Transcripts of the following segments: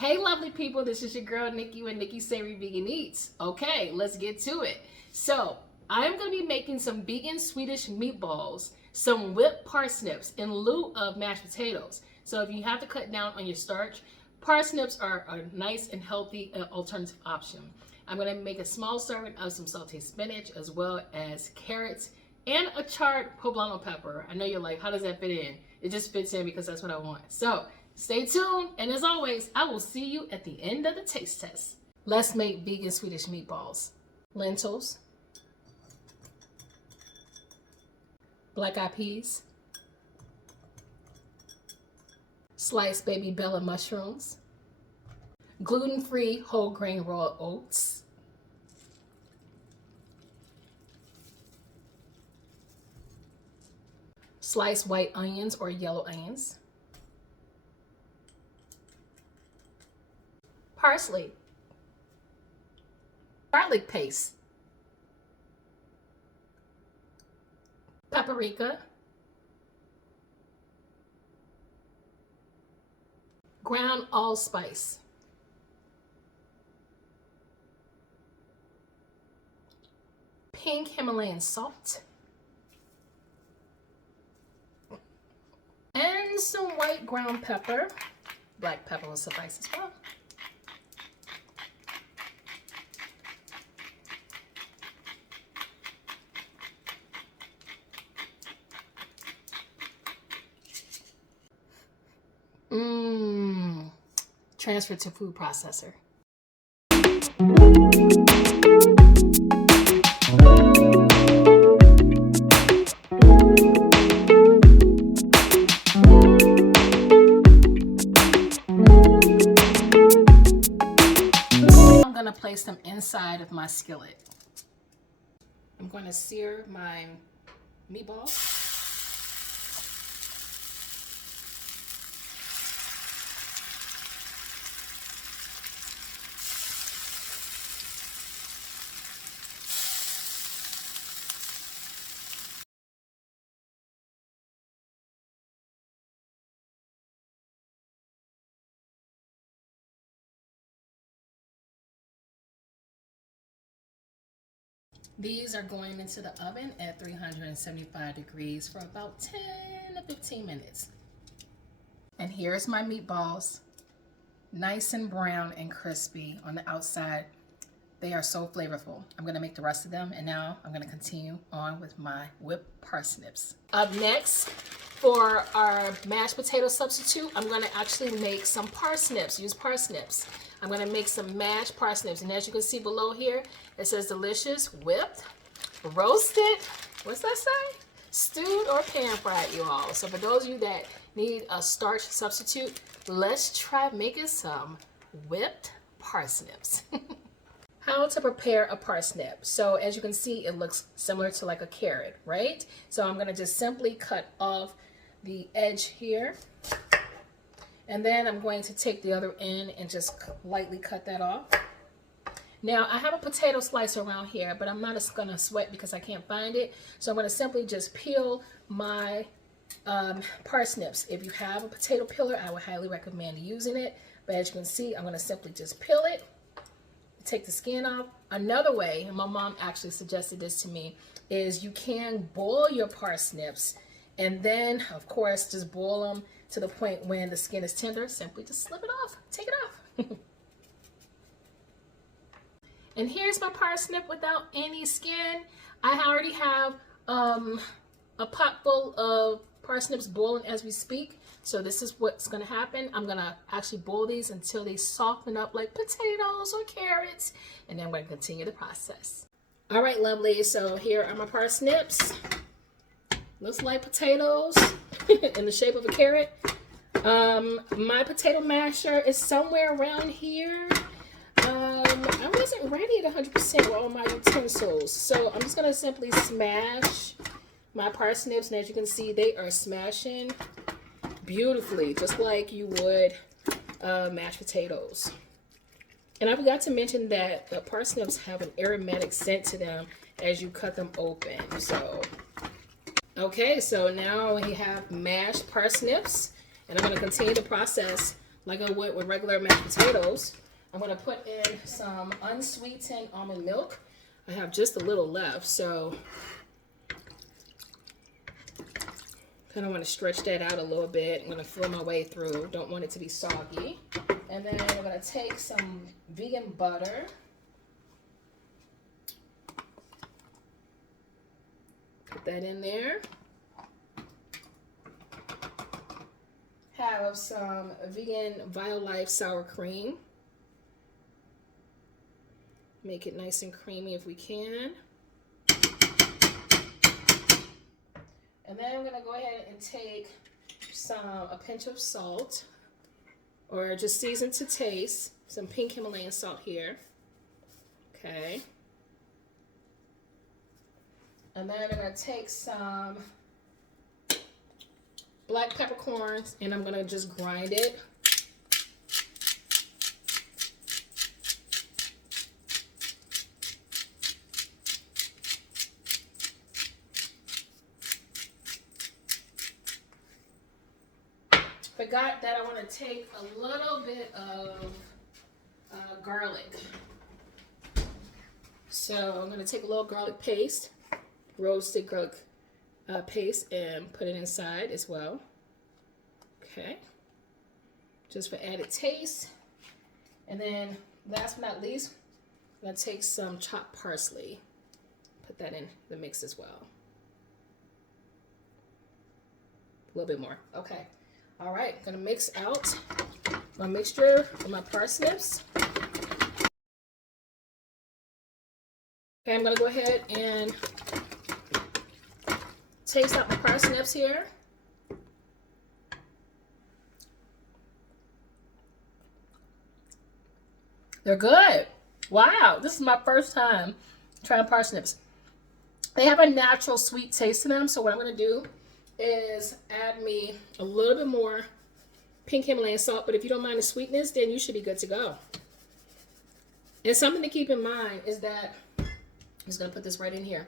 Hey lovely people, this is your girl Nikki with Nikki Savory Vegan Eats. Okay, let's get to it. So, I'm going to be making some vegan Swedish meatballs, some whipped parsnips in lieu of mashed potatoes. So if you have to cut down on your starch, parsnips are a nice and healthy alternative option. I'm going to make a small serving of some sautéed spinach as well as carrots and a charred poblano pepper. I know you're like, how does that fit in? It just fits in because that's what I want. So stay tuned, and as always, I will see you at the end of the taste test. Let's make vegan Swedish meatballs. Lentils, black-eyed peas, sliced baby bella mushrooms, gluten-free whole grain raw oats, sliced white onions or yellow onions, parsley, garlic paste, paprika, ground allspice, pink Himalayan salt, and some white ground pepper. Black pepper will suffice as well. Transfer to food processor. I'm going to place them inside of my skillet. I'm going to sear my meatballs. These are going into the oven at 375 degrees for about 10 to 15 minutes. And here's my meatballs, nice and brown and crispy on the outside. They are so flavorful. I'm gonna make the rest of them, and now I'm gonna continue on with my whipped parsnips. Up next, for our mashed potato substitute, I'm gonna actually make some parsnips, use parsnips. I'm gonna make some mashed parsnips, and as you can see below here, it says delicious, whipped, roasted, what's that say? Stewed or pan fried, you all. So for those of you that need a starch substitute, let's try making some whipped parsnips. How to prepare a parsnip. So as you can see, it looks similar to like a carrot, right? So I'm gonna just simply cut off the edge here. And then I'm going to take the other end and just lightly cut that off. Now I have a potato slicer around here, but I'm not gonna sweat because I can't find it. So I'm gonna simply just peel my parsnips. If you have a potato peeler, I would highly recommend using it. But as you can see, I'm gonna simply just peel it, take the skin off. Another way, and my mom actually suggested this to me, is you can boil your parsnips and then, of course, just boil them to the point when the skin is tender. Simply just slip it off, take it off. And here's my parsnip without any skin. I already have a pot full of parsnips boiling as we speak. So this is what's gonna happen. I'm gonna actually boil these until they soften up like potatoes or carrots, and then we're gonna continue the process. All right, lovely, so here are my parsnips. Looks like potatoes in the shape of a carrot. My potato masher is somewhere around here. I wasn't ready at 100% with all my utensils, so I'm just gonna simply smash my parsnips, and as you can see, they are smashing beautifully, just like you would mashed potatoes. And I forgot to mention that the parsnips have an aromatic scent to them as you cut them open. So, okay, so now we have mashed parsnips, and I'm going to continue the process like I would with regular mashed potatoes. I'm going to put in some unsweetened almond milk. I have just a little left, so kind of want to stretch that out a little bit. I'm going to fill my way through. Don't want it to be soggy. And then I'm going to take some vegan butter. Put that in there. Have some vegan Violife sour cream. Make it nice and creamy if we can. And then I'm gonna go ahead and take a pinch of salt, or just season to taste. Some pink Himalayan salt here. Okay. And then I'm gonna take some black peppercorns and I'm gonna just grind it. Forgot that I want to take a little bit of garlic. So I'm going to take a little garlic paste, roasted garlic paste, and put it inside as well. Okay. Just for added taste. And then last but not least, I'm going to take some chopped parsley. Put that in the mix as well. A little bit more. Okay. All right, I'm gonna mix out my mixture with my parsnips. Okay, I'm gonna go ahead and taste out my parsnips here. They're good. Wow, this is my first time trying parsnips. They have a natural sweet taste to them, so what I'm gonna do is add me a little bit more pink Himalayan salt, but if you don't mind the sweetness, then you should be good to go. And something to keep in mind is that, I'm just gonna put this right in here.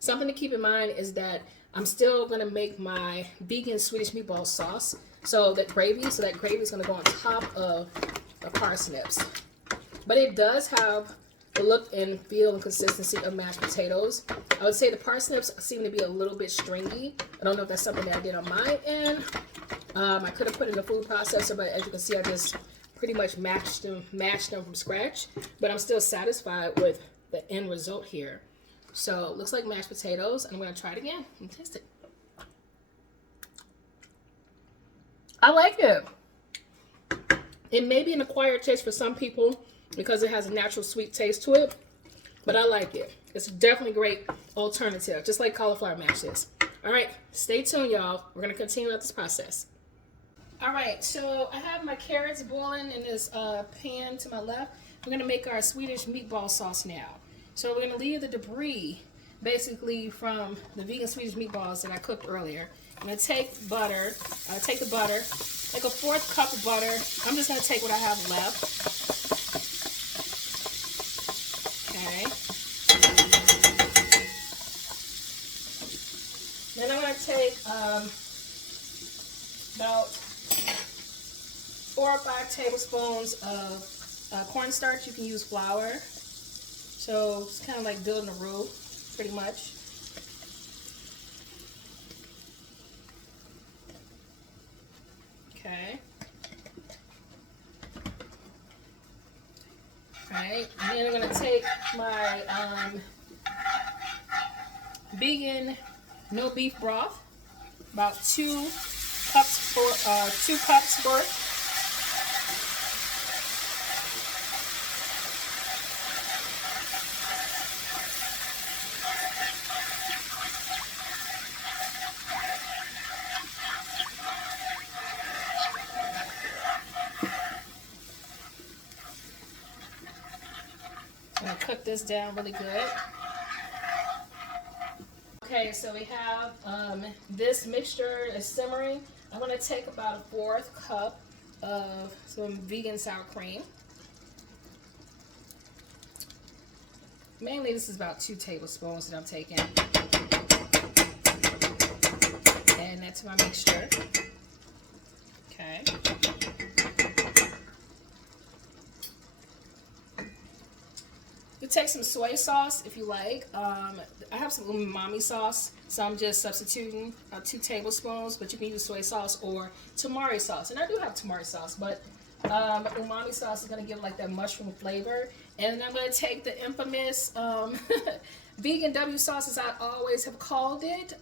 Something to keep in mind is that I'm still gonna make my vegan Swedish meatball sauce. So that gravy is gonna go on top of the parsnips. But it does have the look and feel and consistency of mashed potatoes. I would say the parsnips seem to be a little bit stringy. I don't know if that's something that I did on my end. I could have put it in a food processor, but as you can see, I just pretty much mashed them from scratch. But I'm still satisfied with the end result here. So it looks like mashed potatoes, and I'm gonna try it again and taste it. I like it. It may be an acquired taste for some people, because it has a natural sweet taste to it, but I like it. It's definitely a great alternative, just like cauliflower mash is. All right, stay tuned, y'all. We're gonna continue with this process. All right, so I have my carrots boiling in this pan to my left. We're gonna make our Swedish meatball sauce now. So we're gonna leave the debris, basically from the vegan Swedish meatballs that I cooked earlier. I'm gonna take butter, take the butter, like a 1/4 cup of butter. I'm just gonna take what I have left. Okay. Then I'm going to take about 4 or 5 tablespoons of cornstarch. You can use flour. So it's kind of like building a roux, pretty much. Okay. Alright, and then I'm going to take my vegan no beef broth, about 2 cups worth. I'm going to cook this down really good. Okay, so we have this mixture is simmering. I'm going to take about a 1/4 cup of some vegan sour cream. Mainly this is about 2 tablespoons that I'm taking. And that's my mixture. Okay. take some soy sauce if you like. I have some umami sauce, so I'm just substituting 2 tablespoons, but you can use soy sauce or tamari sauce. And I do have tamari sauce, but umami sauce is going to give like that mushroom flavor. And I'm going to take the infamous vegan W sauce, as I always have called it.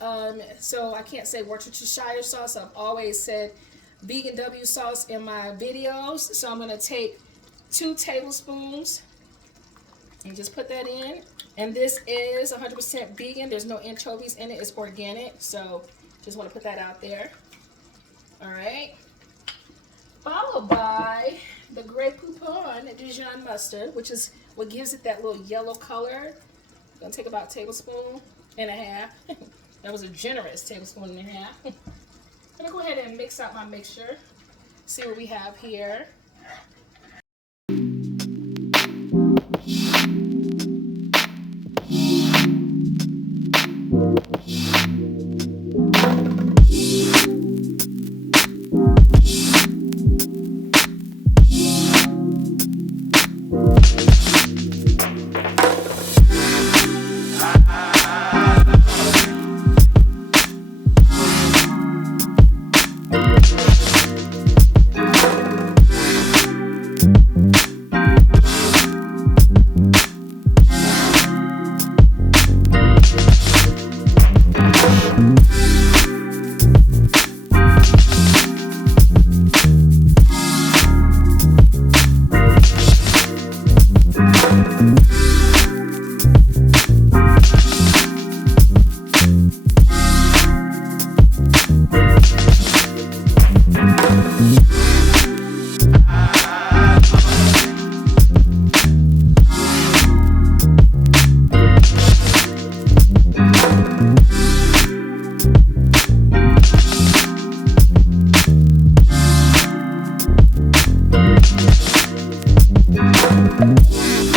So I can't say Worcestershire sauce. I've always said vegan W sauce in my videos. So I'm going to take 2 tablespoons and just put that in. And this is 100% vegan. There's no anchovies in it. It's organic. So just want to put that out there. All right. Followed by the Grey Poupon Dijon mustard, which is what gives it that little yellow color. I'm going to take about 1.5 tablespoons. That was a generous 1.5 tablespoons. I'm going to go ahead and mix out my mixture. See what we have here.